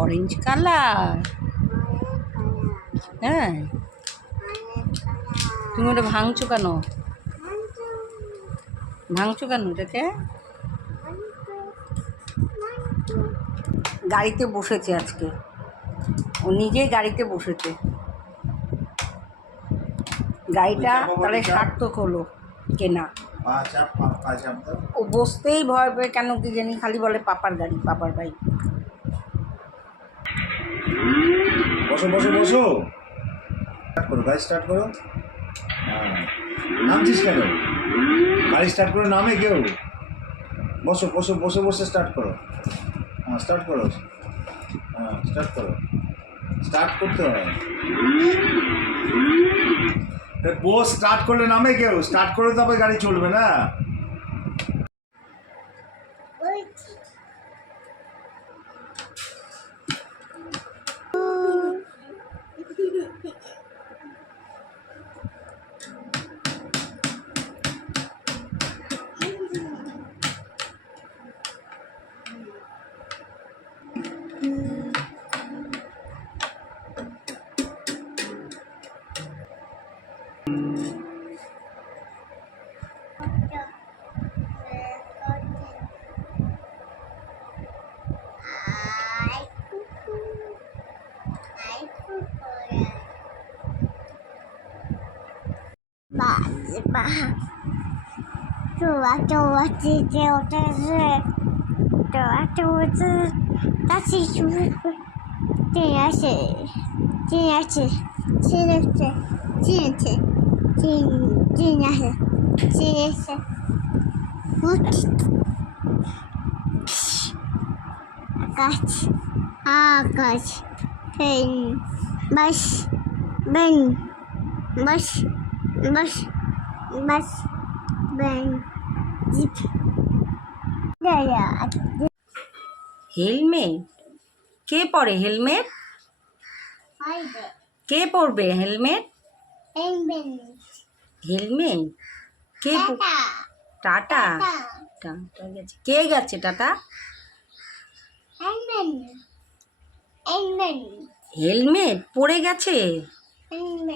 Orange colour হ্যাঁ। তুমি ওটা ভাঙছো কেন? ভাঙছো কেন ওটাকে গাড়িতে বসেছে আজকে। ও নিজেই গাড়িতে বসেছে। গাড়িটা তাহলে সার্থক হলো কেনা। ও বসতেই ভয় পেয়ে কেন কি জানি খালি বলে পাপার গাড়ি পাপার বাইক। বসো বসো বসো। স্টার্ট করো গাড়ি স্টার্ট করো। হ্যাঁ। নামছিস কেন? গাড়ি স্টার্ট করে, নামে কেউ বসো বসো, বসে বসে স্টার্ট করো। হ্যাঁ স্টার্ট করো। হ্যাঁ স্টার্ট করো। স্টার্ট করতে হয় বস স্টার্ট করলে নামে কেউ স্টার্ট করে তবে গাড়ি চলবে না। 吧，走啊走啊，姐姐，我在这。走啊走啊，这大青树树，金牙齿，金牙齿，金牙齿，金牙齿，金金牙齿，金牙齿，不气，气，啊高兴，没事，没事，没事，没事。বেন জিপ দাঁড়া হেলমেট কে পরে হেলমেট কে পরবে হেলমেট হেলমেট কে টাটা টাটা গেছে কে গেছে টাটা হেলমেট পড়ে গেছে